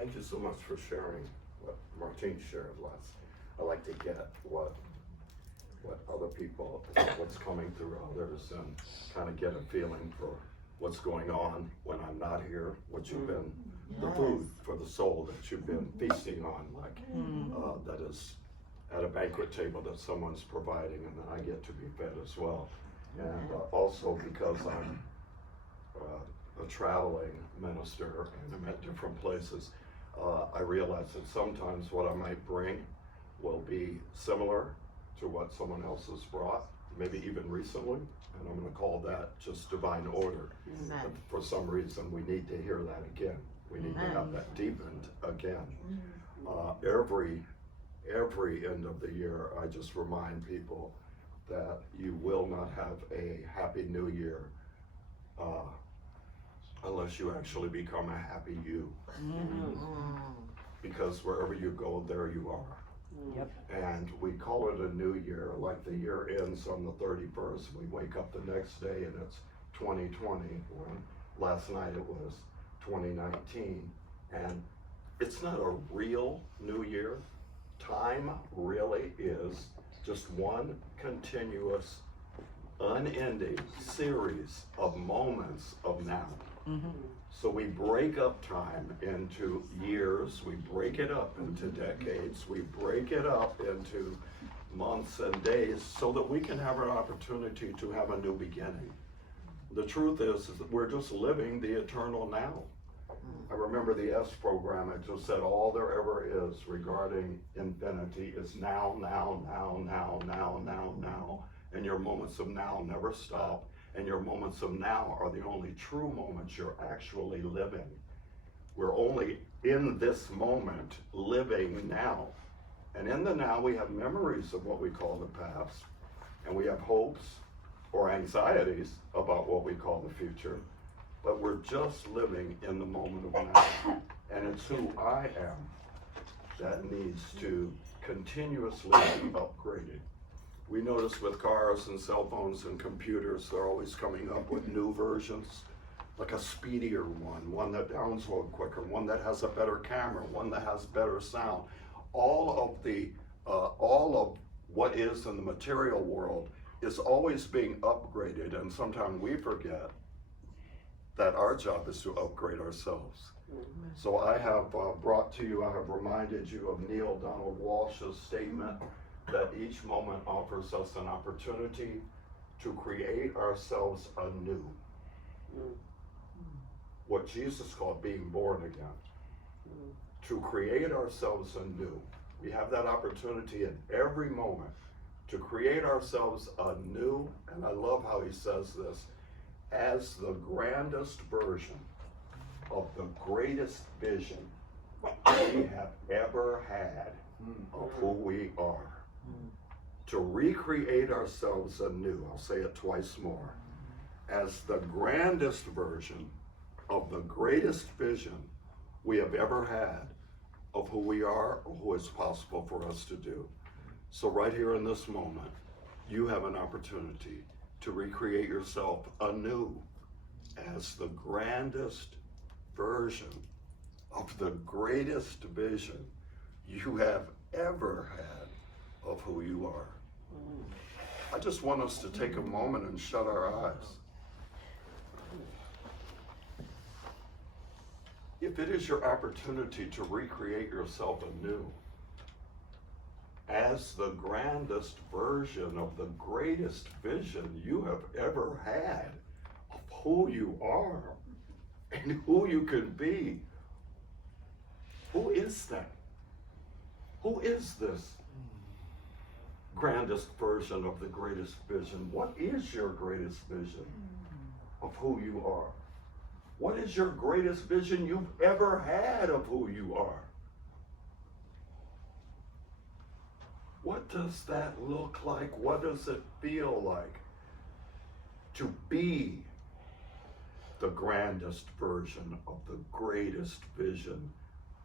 Thank you so much for sharing what Martine shared last. I like to get what other people, what's coming through others, and kind of get a feeling for what's going on when I'm not here, what you've been, the food for the soul that you've been feasting on, like that is at a banquet table that someone's providing, and then I get to be fed as well. And also because I'm a traveling minister and I'm at different places, I realize that sometimes what I might bring will be similar to what someone else has brought, maybe even recently, and I'm going to call that just divine order. But for some reason, we need to hear that again. We need to have that deepened again. Every end of the year, I just remind people that you will not have a happy new year unless you actually become a happy you. Because wherever you go, there you are. Yep. And we call it a new year, like the year ends on the 31st. We wake up the next day and it's 2020, when last night it was 2019. And it's not a real new year. Time really is just one continuous, unending series of moments of now. So we break up time into years, we break it up into decades, we break it up into months and days so that we can have an opportunity to have a new beginning. The truth is that we're just living the eternal now. I remember the S program, it just said all there ever is regarding infinity is now, now, now, now, now, now, now. And your moments of now never stop. And your moments of now are the only true moments you're actually living. We're only in this moment living now. And in the now we have memories of what we call the past. And we have hopes or anxieties about what we call the future. But we're just living in the moment of now. And it's who I am that needs to continuously be upgraded. We notice with cars and cell phones and computers, they're always coming up with new versions, like a speedier one that downloads quicker, one that has a better camera, one that has better sound. All of what is in the material world is always being upgraded, and sometimes we forget that our job is to upgrade ourselves. So I have brought to you, I have reminded you of Neil Donald Walsh's statement that each moment offers us an opportunity to create ourselves anew. What Jesus called being born again. To create ourselves anew. We have that opportunity in every moment to create ourselves anew, and I love how he says this, as the grandest version of the greatest vision we have ever had of who we are. To recreate ourselves anew, I'll say it twice more, as the grandest version of the greatest vision we have ever had of who we are or who is possible for us to do. So right here in this moment, you have an opportunity to recreate yourself anew as the grandest version of the greatest vision you have ever had of who you are. I just want us to take a moment and shut our eyes. If it is your opportunity to recreate yourself anew as the grandest version of the greatest vision you have ever had of who you are and who you can be, who is that? Who is this grandest version of the greatest vision? What is your greatest vision of who you are? What is your greatest vision you've ever had of who you are? What does that look like? What does it feel like to be the grandest version of the greatest vision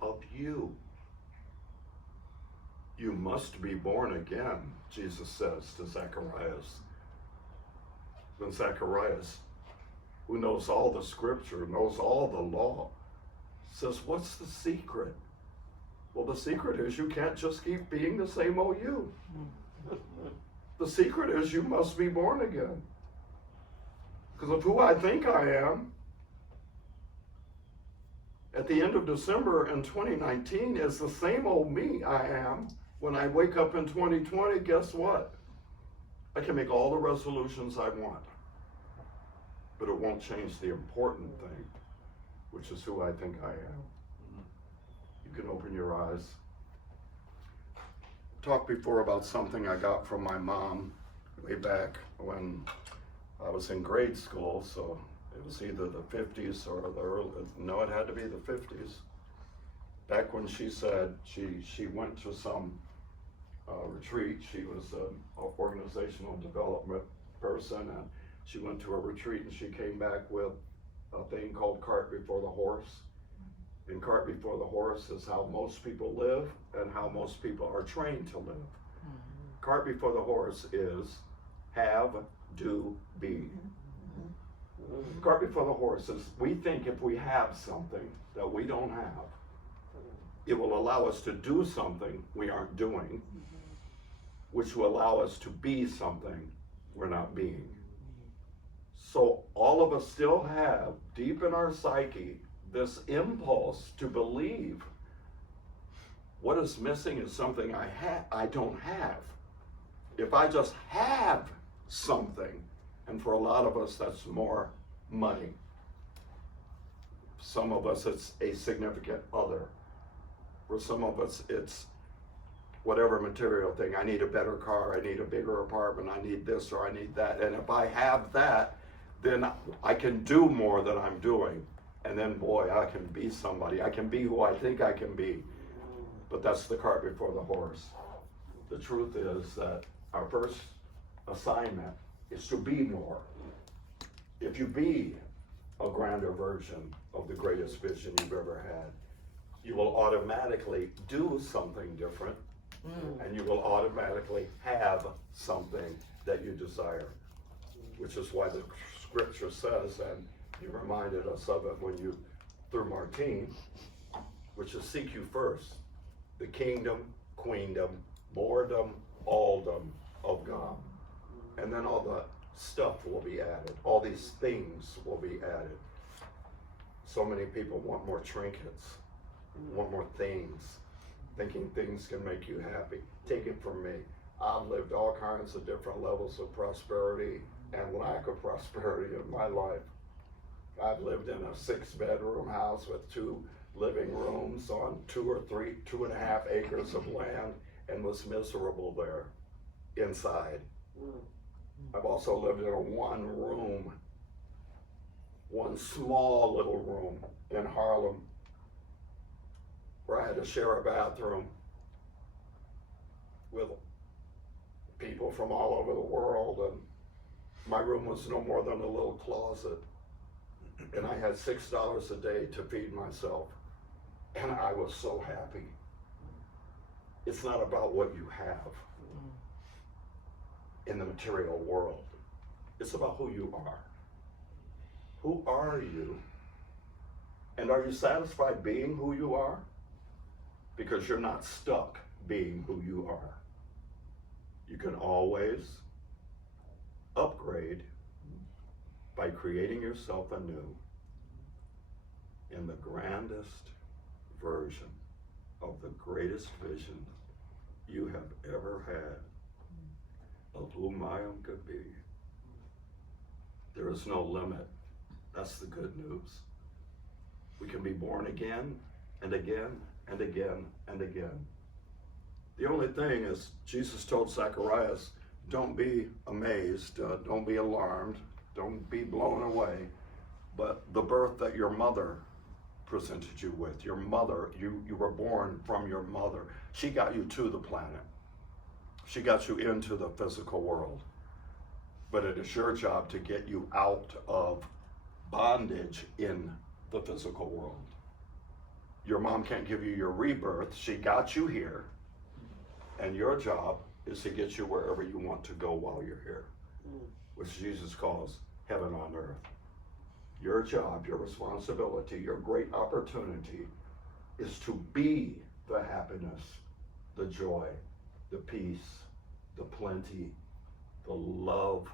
of you? You must be born again, Jesus says to Zacharias. When Zacharias, who knows all the scripture, knows all the law, says, what's the secret? Well, the secret is you can't just keep being the same old you. The secret is you must be born again. Because of who I think I am, at the end of December in 2019 is the same old me I am. When I wake up in 2020, guess what? I can make all the resolutions I want, but it won't change the important thing, which is who I think I am. You can open your eyes. Talked before about something I got from my mom way back when I was in grade school, so it was either the 50s or the early, no, it had to be the 50s. Back when she said she went to some retreat. She was an organizational development person, and she went to a retreat and she came back with a thing called Cart Before the Horse. And Cart Before the Horse is how most people live and how most people are trained to live. Cart Before the Horse is have, do, be. Cart before the horse is we think if we have something that we don't have, it will allow us to do something we aren't doing, which will allow us to be something we're not being. So all of us still have deep in our psyche this impulse to believe what is missing is something I don't have. If I just have something, and for a lot of us that's more money. Some of us it's a significant other. For some of us it's whatever material thing. I need a better car, I need a bigger apartment, I need this or I need that. And if I have that, then I can do more than I'm doing. And then boy, I can be somebody. I can be who I think I can be. But that's the cart before the horse. The truth is that our first assignment is to be more. If you be a grander version of the greatest vision you've ever had, you will automatically do something different, and you will automatically have something that you desire, which is why the scripture says, and you reminded us of it when you threw Martine, which is seek you first, the kingdom, queendom, lorddom, alldom of God. And then all the stuff will be added. All these things will be added. So many people want more trinkets, want more things, thinking things can make you happy. Take it from me. I've lived all kinds of different levels of prosperity and lack of prosperity in my life. I've lived in a 6-bedroom house with 2 living rooms on 2.5 acres of land and was miserable there inside. I've also lived in a one small little room in Harlem where I had to share a bathroom with people from all over the world, and my room was no more than a little closet, and I had $6 a day to feed myself, and I was so happy. It's not about what you have in the material world. It's about who you are. Who are you? And are you satisfied being who you are? Because you're not stuck being who you are. You can always upgrade by creating yourself anew in the grandest version of the greatest vision you have ever had of who Mayim could be. There is no limit. That's the good news. We can be born again and again and again and again. The only thing is, Jesus told Zacharias, don't be amazed, don't be alarmed, don't be blown away, but the birth that your mother presented you with, your mother, you were born from your mother. She got you to the planet. She got you into the physical world. But it is your job to get you out of bondage in the physical world. Your mom can't give you your rebirth. She got you here. And your job is to get you wherever you want to go while you're here, which Jesus calls heaven on earth. Your job, your responsibility, your great opportunity is to be the happiness, the joy, the peace, the plenty, the love,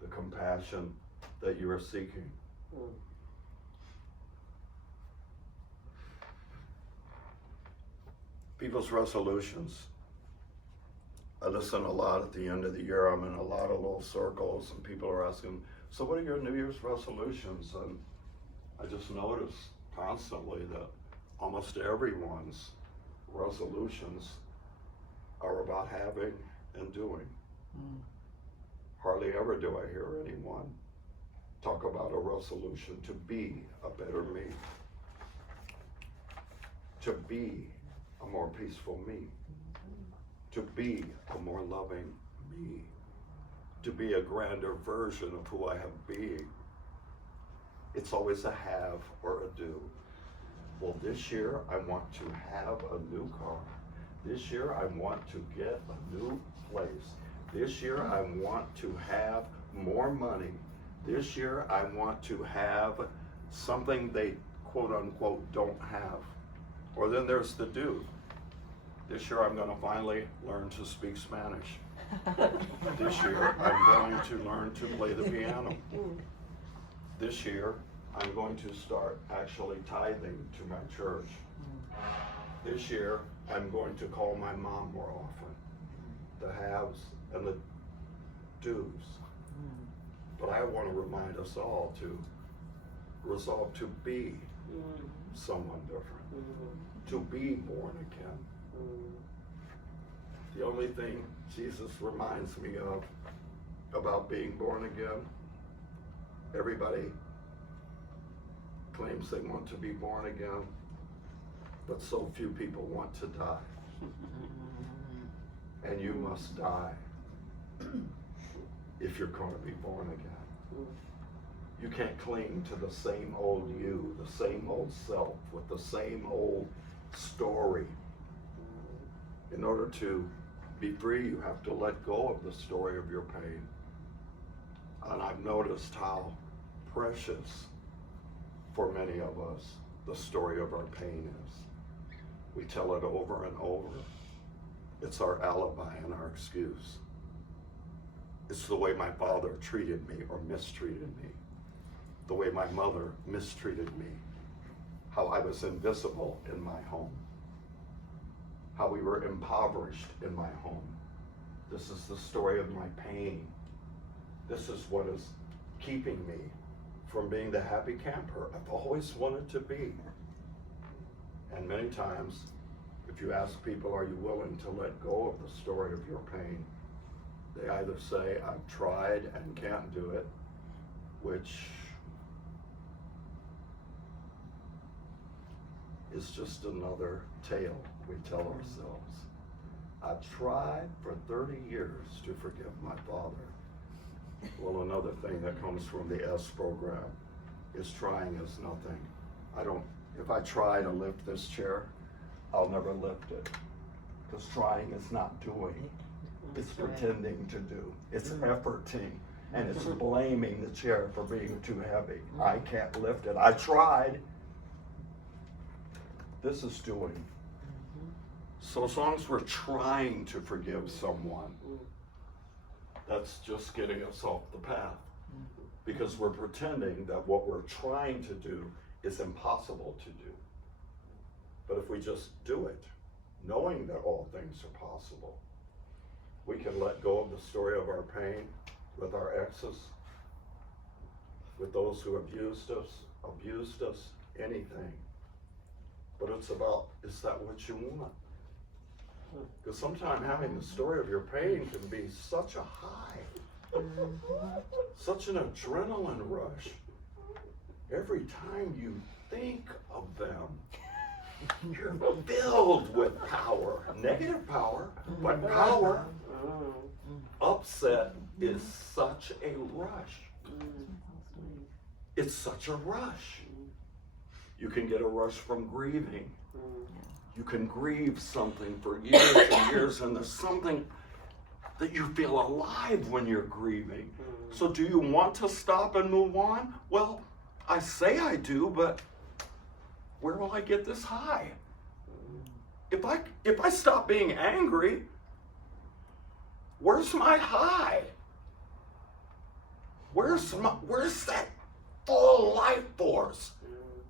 the compassion that you are seeking. People's resolutions. I listen a lot at the end of the year. I'm in a lot of little circles and people are asking, so what are your New Year's resolutions? And I just notice constantly that almost everyone's resolutions are about having and doing. Hardly ever do I hear anyone talk about a resolution to be a better me, to be a more peaceful me, to be a more loving me, to be a grander version of who I have been. It's always a have or a do. Well, this year I want to have a new car. This year I want to get a new place. This year I want to have more money. This year I want to have something they quote unquote don't have. Or then there's the do. This year I'm going to finally learn to speak Spanish. This year I'm going to learn to play the piano. This year I'm going to start actually tithing to my church. This year I'm going to call my mom more often. The haves and the do's. But I want to remind us all to resolve to be someone different, to be born again. The only thing Jesus reminds me of about being born again, everybody claims they want to be born again, but so few people want to die. And you must die if you're going to be born again. You can't cling to the same old you, the same old self, with the same old story. In order to be free, you have to let go of the story of your pain. And I've noticed how precious for many of us the story of our pain is. We tell it over and over. It's our alibi and our excuse. It's the way my father treated me or mistreated me. The way my mother mistreated me. How I was invisible in my home. How we were impoverished in my home. This is the story of my pain. This is what is keeping me from being the happy camper I've always wanted to be. And many times, if you ask people, are you willing to let go of the story of your pain? They either say, I've tried and can't do it, which is just another tale we tell ourselves. I've tried for 30 years to forgive my father. Well, another thing that comes from the S program is trying is nothing. If I try to lift this chair, I'll never lift it. Because trying is not doing. It's pretending to do. It's efforting. And it's blaming the chair for being too heavy. I can't lift it. I tried. This is doing. So as long as we're trying to forgive someone, that's just getting us off the path. Because we're pretending that what we're trying to do is impossible to do. But if we just do it, knowing that all things are possible, we can let go of the story of our pain with our exes, with those who abused us, anything. But it's about, is that what you want? Because sometimes having the story of your pain can be such a high, such an adrenaline rush. Every time you think of them, you're filled with power. Negative power, but power. Upset is such a rush. It's such a rush. You can get a rush from grieving. You can grieve something for years and years, and there's something that you feel alive when you're grieving. So do you want to stop and move on? Well, I say I do, but where will I get this high? If I stop being angry, where's my high? Where's that full life force?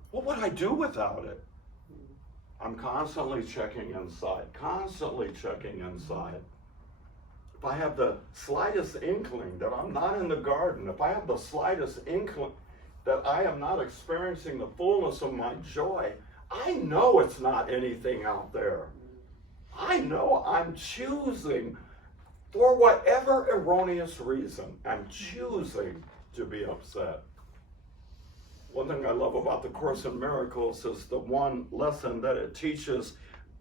What would I do without it? I'm constantly checking inside, If I have the slightest inkling that I'm not in the garden, if I have the slightest inkling that I am not experiencing the fullness of my joy, I know it's not anything out there. I know I'm choosing, for whatever erroneous reason, I'm choosing to be upset. One thing I love about the Course in Miracles is the one lesson that it teaches: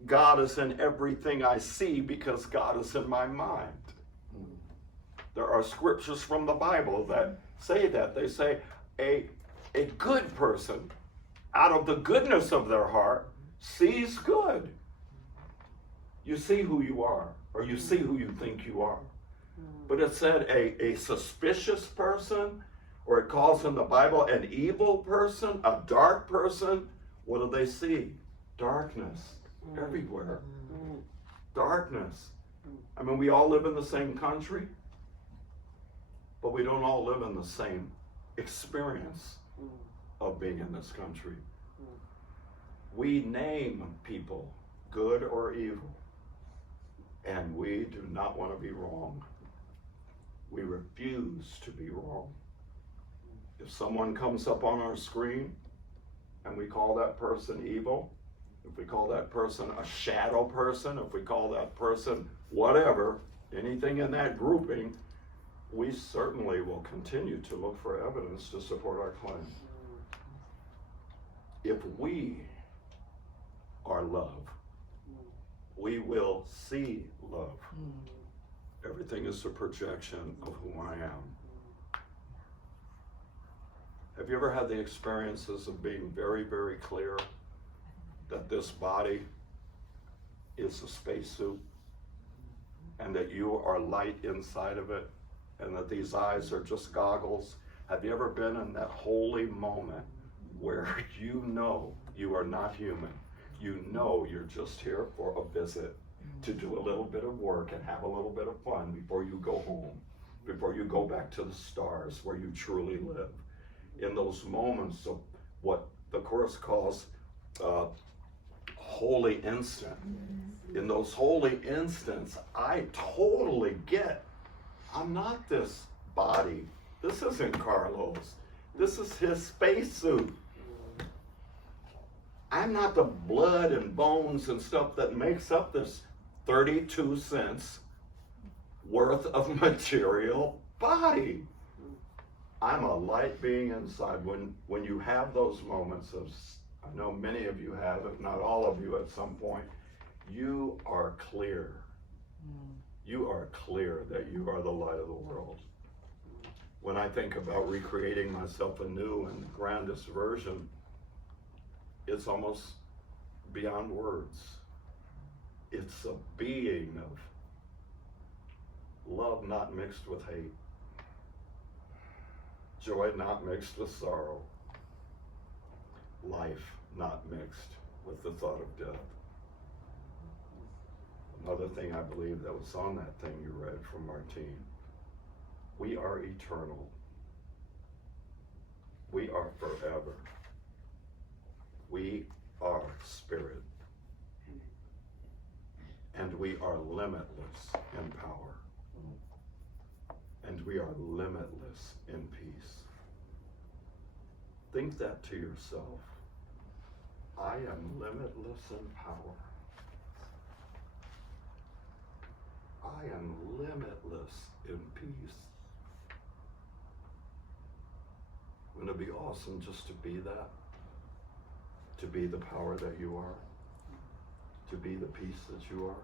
God is in everything I see because God is in my mind. There are scriptures from the Bible that say that. They say a good person, out of the goodness of their heart, sees good. You see who you are, or you see who you think you are. But it said a suspicious person, or it calls in the Bible an evil person, a dark person. What do they see? Darkness everywhere. Darkness. I mean, we all live in the same country, but we don't all live in the same experience of being in this country. We name people good or evil, and we do not want to be wrong. We refuse to be wrong. If someone comes up on our screen and we call that person evil, if we call that person a shadow person, if we call that person whatever, anything in that grouping, we certainly will continue to look for evidence to support our claim. If we are love, we will see love. Everything is a projection of who I am. Have you ever had the experiences of being very, very clear that this body is a spacesuit and that you are light inside of it and that these eyes are just goggles? Have you ever been in that holy moment where you know you are not human? You know you're just here for a visit, to do a little bit of work and have a little bit of fun before you go home, before you go back to the stars where you truly live. In those moments of what the Course calls holy instant. In those holy instants, I totally get, I'm not this body. This isn't Carlos. This is his spacesuit. I'm not the blood and bones and stuff that makes up this 32 cents worth of material body. I'm a light being inside. When you have those moments of, I know many of you have, if not all of you at some point, you are clear. You are clear that you are the light of the world. When I think about recreating myself anew in the grandest version, it's almost beyond words. It's a being of love not mixed with hate, joy not mixed with sorrow, life not mixed with the thought of death. Another thing I believe that was on that thing you read from Martine, we are eternal. We are forever. We are spirit. And we are limitless in power. And we are limitless in peace. Think that to yourself. I am limitless in power. I am limitless in peace. Wouldn't it be awesome just to be that? To be the power that you are? To be the peace that you are?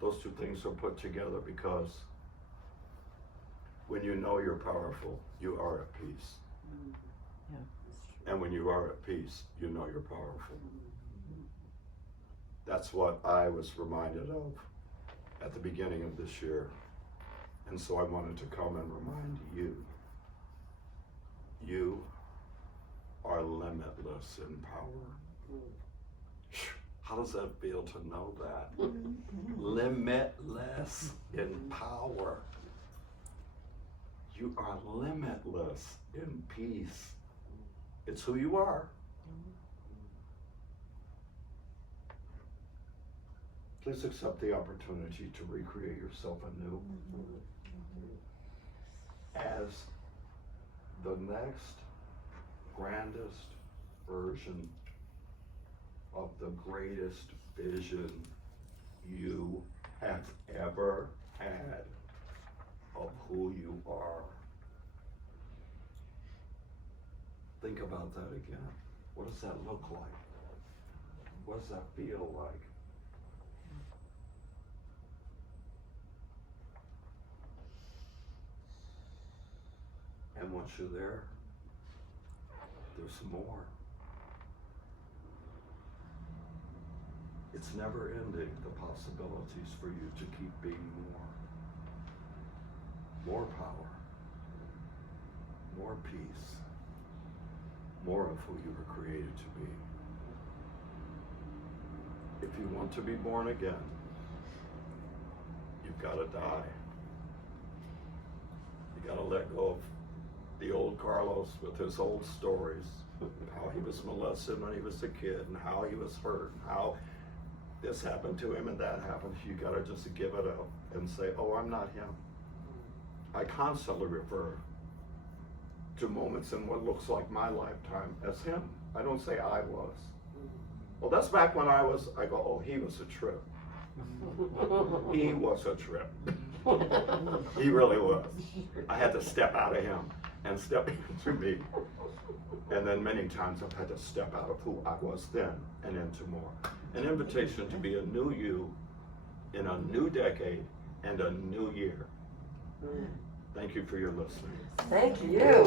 Those two things are put together because when you know you're powerful, you are at peace. And when you are at peace, you know you're powerful. That's what I was reminded of at the beginning of this year. And so I wanted to come and remind you. You are limitless in power. How does that feel to know that? Limitless in power. You are limitless in peace. It's who you are. Please accept the opportunity to recreate yourself anew as the next grandest version of the greatest vision you have ever had of who you are. Think about that again. What does that look like? What does that feel like? And once you're there, there's more. It's never ending, the possibilities for you to keep being more. More power, more peace, more of who you were created to be. If you want to be born again, you've got to die. You got to let go of the old Carlos with his old stories, how he was molested when he was a kid, and how he was hurt, and how this happened to him and that happened. You got to just give it up and say, oh, I'm not him. I constantly refer to moments in what looks like my lifetime as him. I don't say I was. Well, that's back when I was, I go, oh, he was a trip. He was a trip. He really was. I had to step out of him and step into me. And then many times I've had to step out of who I was then and into more. An invitation to be a new you in a new decade and a new year. Thank you for your listening. Thank you.